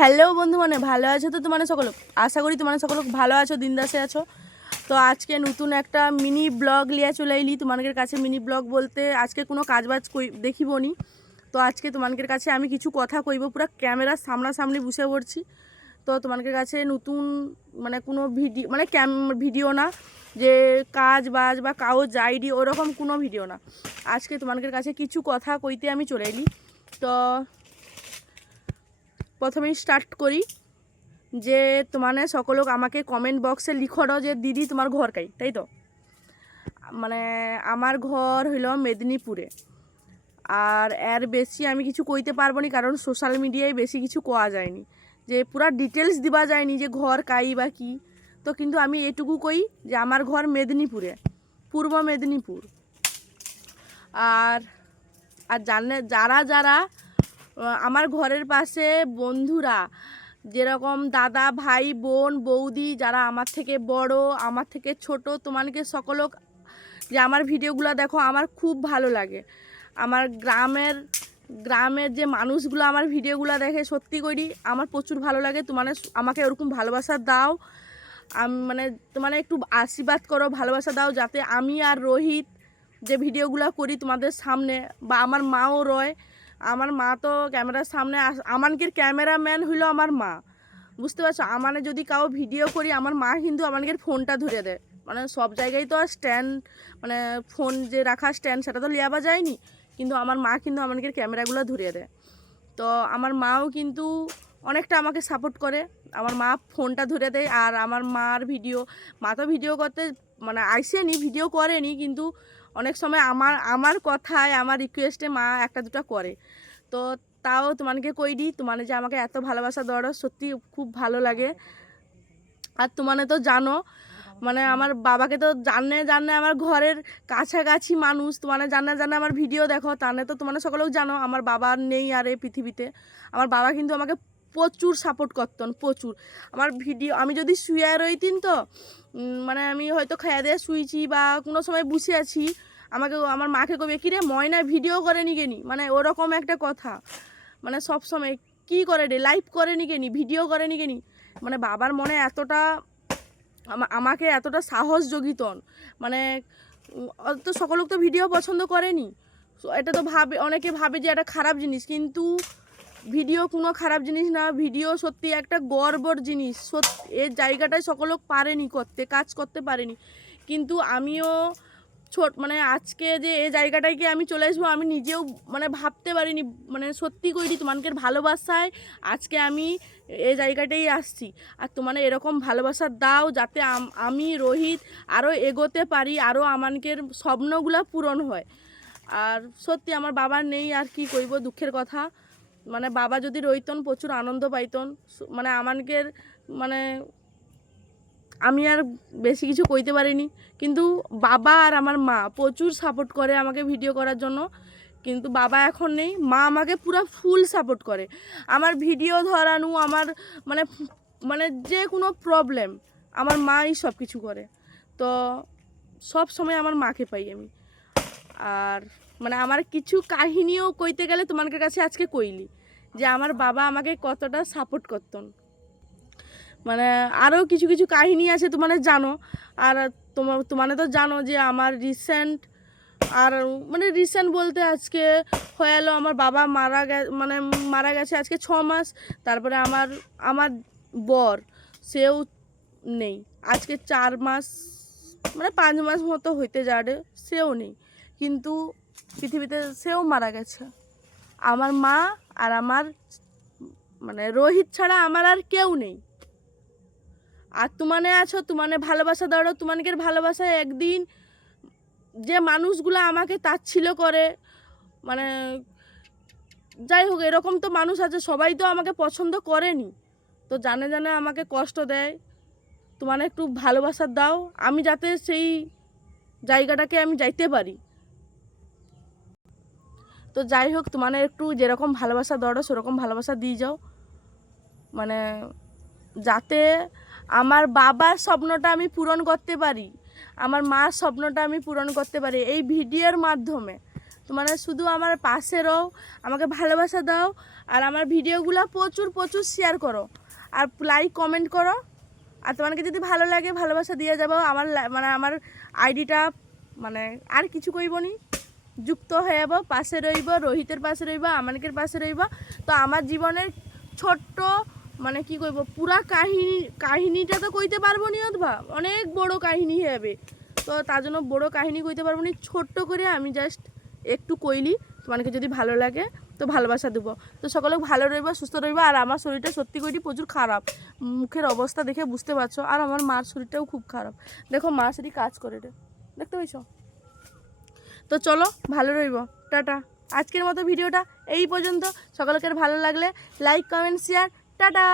Hello বন্ধু মানে ভালো আছো তো তোমার সকল আশা করি তোমার সকল ভালো আছো, দিনদাসে আছো। তো আজকে নতুন একটা মিনি ব্লগ লিয়ে চলে এলি তোমাদের কাছে, মিনি ব্লগ বলতে আজকে কোনো কাজবাজ কই দেখিব নি। তো আজকে তোমাদের কাছে আমি কিছু কথা কইব, পুরো ক্যামেরার সামনাসামনি বসে পড়ছি। তো তোমাদের কাছে নতুন মানে কোনো ভিডিও মানে ক্যাম, ভিডিও না, যে কাজ বাজ বা কাগজ যাইডি ওরকম কোনো ভিডিও না। আজকে তোমাদের কাছে কিছু কথা কইতে আমি চলে এলি। তো প্রথমেই স্টার্ট করি যে তোমানে সকলক আমাকে কমেন্ট বক্সে লিখো দাও যে, দিদি, তোমার ঘর কাই? তাই তো? মানে আমার ঘর হইল মেদিনীপুরে। আর এর বেশি আমি কিছু কইতে পারব না কারণ সোশ্যাল মিডিয়ায় বেশি কিছু কোয়া যায়নি। যে পুরা ডিটেলস দিবা যায়নি যে ঘর কাই বা কি। তো কিন্তু আমি এটুকু কই যে আমার ঘর মেদিনীপুরে, পূর্ব মেদিনীপুর। আর আর জানে, যারা যারা আমার ঘরের পাশে বন্ধুরা, যেরকম দাদা, ভাই, বোন, বৌদি যারা আমার থেকে বড়, আমার থেকে ছোট তোমাকে সকলক যে আমার ভিডিওগুলো দেখো, আমার খুব ভালো লাগে। আমার গ্রামের গ্রামের যে মানুষগুলো আমার ভিডিওগুলো দেখে, সত্যি করি, আমার প্রচুর ভালো লাগে। তোমার আমাকে ওরকম ভালোবাসা দাও। মানে তোমার একটু আশীর্বাদ করো, ভালোবাসা দাও, যাতে আমি আর রোহিত যে ভিডিওগুলো করি তোমাদের সামনে বা আমার মাও রয় আমার মা তো ক্যামেরার সামনে আস- আমানকে ক্যামেরাম্যান হইল আমার মা। বুঝতে পারছ? আমানে যদি কাউ ভিডিও করি, আমার মা কিন্তু আমাকে ফোনটা ধরে দেয়। মানে সব জায়গায় তো আর স্ট্যান্ড মানে ফোন যে রাখা স্ট্যান্ড, সেটা তো লিয়াবা যায়নি। কিন্তু আমার মা কিন্তু আমাকে ক্যামেরাগুলো ধরিয়ে দেয়। তো আমার মাও কিন্তু অনেকটা আমাকে সাপোর্ট করে। আমার মা ফোনটা ধরে দেয়। আর আমার মার ভিডিও, মা তো ভিডিও করতে মানে আইসেনি, ভিডিও করেনি, কিন্তু অনেক সময় আমার আমার কথায়, আমার রিকোয়েস্টে মা একটা দুটো করে। তো তাও তোমাকে কই দিই, তোমার যে আমাকে এত ভালোবাসা দেওয়ার সত্যি খুব ভালো লাগে। আর তোমানে তো জানো মানে আমার বাবাকে তো জানে জানে আমার ঘরের কাছাকাছি মানুষ। তোমার জানে জানে আমার ভিডিও দেখো, তাহলে তো তোমার সকলেও জানো, আমার বাবা নেই আর এই পৃথিবীতে। আমার বাবা কিন্তু আমাকে প্রচুর সাপোর্ট করতেন, প্রচুর। আমার ভিডিও আমি যদি শুয়ে রইতিন তো মানে আমি হয়তো খাইয়া দিয়ে শুয়েছি বা কোনো সময় বসে আছি, আমাকে আমার মাকে কবে কিরে ময়না ভিডিও করে নি কেনি? মানে ওরকম একটা কথা। মানে সব সময়, কি করে রে লাইভ করে নি কেনি? ভিডিও করে নি কেনি? মানে বাবার মনে এতটা আমাকে এতটা সাহস জগিতন। মানে অত সকল তো ভিডিও পছন্দ করেনি। এটা তো ভাবে, অনেকে ভাবে যে এটা খারাপ জিনিস, কিন্তু ভিডিও কোনো খারাপ জিনিস না, ভিডিও সত্যি একটা গর্বর জিনিস। সত্যি এর জায়গাটায় সকল পারেনি করতে, কাজ করতে পারেনি। কিন্তু আমিও ছোট মানে আজকে যে এই জায়গাটায় গিয়ে আমি চলে আসব, আমি নিজেও মানে ভাবতে পারিনি মানে সত্যি করি তোমাদের ভালোবাসায় আজকে আমি এই জায়গাটাই আসছি। আর তোমার এরকম ভালোবাসা দাও যাতে আমি রোহিত আরও এগোতে পারি আরও আমানকে স্বপ্নগুলো পূরণ হয়। আর সত্যি আমার বাবা নেই, আর কি কইব দুঃখের কথা। মানে বাবা যদি রইতন, প্রচুর আনন্দ পাইতন। মানে আমানকে মানে আমি আর বেশি কিছু কইতে পারিনি। কিন্তু বাবা আর আমার মা প্রচুর সাপোর্ট করে আমাকে ভিডিও করার জন্য। কিন্তু বাবা এখন নেই, মা আমাকে পুরো ফুল সাপোর্ট করে। আমার ভিডিও ধরানো, আমার মানে মানে যে কোনো প্রবলেম আমার মাই সব কিছু করে। তো সব সময় আমার মাকে পাই আমি। আর মানে আমার কিছু কাহিনীও কইতে গেলে তোমার কাছে আজকে কইলি যে আমার বাবা আমাকে কতটা সাপোর্ট করতেন। মানে আরও কিছু কিছু কাহিনী আছে তোমার জানো, আর তোমার তোমার তো জানো যে আমার রিসেন্ট আর মানে রিসেন্ট বলতে আজকে হয়ে এলো আমার বাবা মারা গে মানে মারা গেছে আজকে ছ মাস, তারপরে আমার আমার বর সেও নেই। আজকে চার মাস মানে পাঁচ মাস মতো হইতে যাবে, সেও নেই। কিন্তু পৃথিবীতে সেও মারা গেছে। আমার মা আর আমার মানে রোহিত ছাড়া আমার আর কেউ নেই। আর তোমানে আছো, তোমানে ভালোবাসা দাঁড়ো তোমানকে ভালোবাসায় একদিন যে মানুষগুলো আমাকে তাচ্ছিল করে মানে যাই হোক, এরকম তো মানুষ আছে, সবাই তো আমাকে পছন্দ করেনি। তো জানে জানে আমাকে কষ্ট দেয়। তোমার একটু ভালোবাসা দাও, আমি যাতে সেই জায়গাটাকে আমি যাইতে পারি। তো যাই হোক তোমার একটু যেরকম ভালোবাসা দরো সেরকম ভালোবাসা দিয়ে যাও। মানে যাতে আমার বাবার স্বপ্নটা আমি পূরণ করতে পারি, আমার মার স্বপ্নটা আমি পূরণ করতে পারি এই ভিডিওর মাধ্যমে। তোমার শুধু আমার পাশে রও, আমাকে ভালোবাসা দাও, আর আমার ভিডিওগুলো প্রচুর প্রচুর শেয়ার করো। আর লাইক কমেন্ট করো। আর তোমাকে যদি ভালো লাগে, ভালোবাসা দিয়ে যাব, আমার মানে আমার আইডিটা মানে আর কিছু কইব নি। যুক্ত হয়ে যাব, পাশে রইব, রোহিতের পাশে রইব, আমানকের পাশে রইব। তো আমার জীবনের ছোট্ট মানে কি কইব, পুরা কাহিনী, কাহিনীটা তো কইতে পারব নি অথবা? অনেক বড় কাহিনী হবে। তো তার জন্য বড় কাহিনী কইতে পারব নি, ছোট্ট করে আমি জাস্ট একটু কইলি তোমাকে যদি ভালো লাগে, তো ভালোবাসা দেবো। তো সকলে ভালো রইবা, সুস্থ রইবা, আর আমার শরীরটা সত্যি করি প্রচুর খারাপ। মুখের অবস্থা দেখে বুঝতে পারছ, আর আমার মার শরীরটাও খুব খারাপ। দেখো মা শরীর কাজ করে দেখতে পেয়েছ তো চলো, ভালো রইব। টাটা। আজকের মতো ভিডিওটা এই পর্যন্ত। সকলকে ভালো লাগলে লাইক কমেন্ট শেয়ার টাটা।